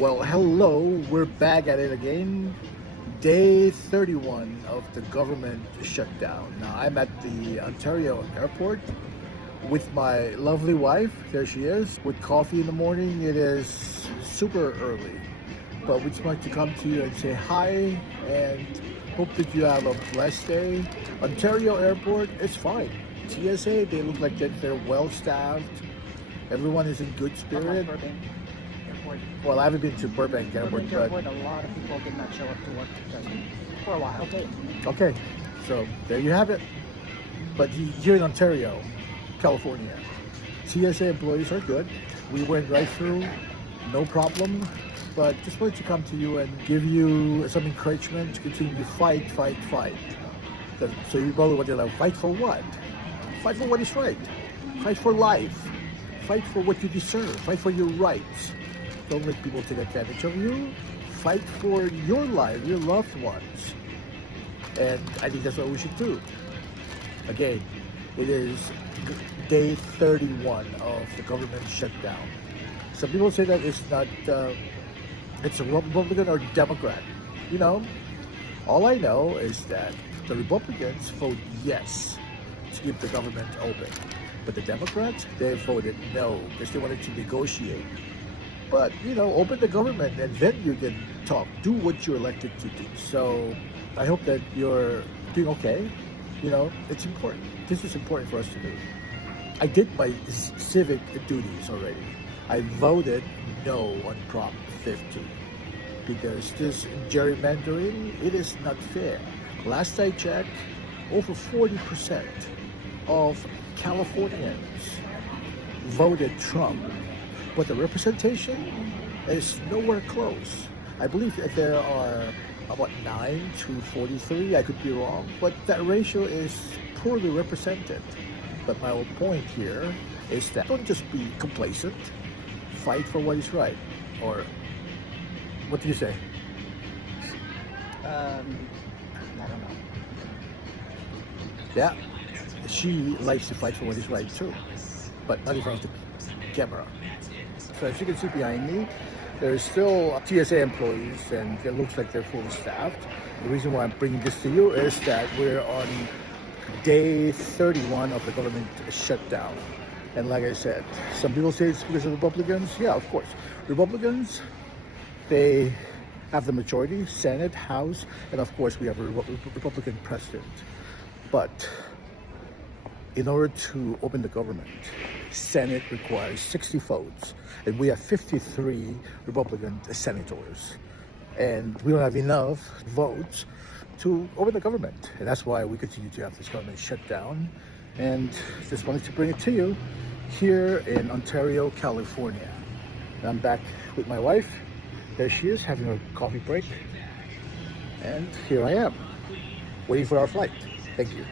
Well, hello, we're back at it again. Day 31 of the government shutdown. Now, I'm at the Ontario airport with my lovely wife. There she is, with coffee in the morning. It is super early, but we just want to come to you and say hi and hope that you have a blessed day. Ontario airport is fine. TSA, they look like they're well staffed. Everyone is in good spirit. Well, I haven't been to Burbank Airport, but a lot of people did not show up to work for a while. okay, so there you have it. But here in Ontario, California, TSA employees are good. We went right through, no problem. But just wanted to come to you and give you some encouragement to continue to fight. So you probably want to know, fight for what? Fight for what is right. Fight for life. Fight for what you deserve. Fight for your rights. Don't let people take advantage of you. Fight for your life, your loved ones. And I think that's what we should do. Again, it is day 31 of the government shutdown. Some people say that it's not, it's a Republican or Democrat. You know, all I know is that the Republicans vote yes to keep the government open. But the Democrats, they voted no because they wanted to negotiate. But, you know, open the government and then you can talk. Do what you're elected to do. So I hope that you're doing okay. You know, it's important. This is important for us to do. I did my civic duties already. I voted no on Prop 50 because this gerrymandering, it is not fair. Last I checked, over 40% of Californians voted Trump. But the representation is nowhere close. I believe that there are about 9 to 43, I could be wrong, but that ratio is poorly represented. But my whole point here is that don't just be complacent, fight for what is right. Or, what do you say? I don't know. Yeah, she likes to fight for what is right too, but not in front of the camera. So as you can see behind me, there's still TSA employees and it looks like they're fully staffed. The reason why I'm bringing this to you is that we're on day 31 of the government shutdown. And like I said, some people say it's because of Republicans. Yeah, of course. Republicans, they have the majority, Senate, House, and of course we have a Republican president. But in order to open the government, Senate requires 60 votes, and we have 53 Republican senators. And we don't have enough votes to open the government. And that's why we continue to have this government shutdown. And just wanted to bring it to you here in Ontario, California. And I'm back with my wife. There she is, having a coffee break. And here I am, waiting for our flight. Thank you.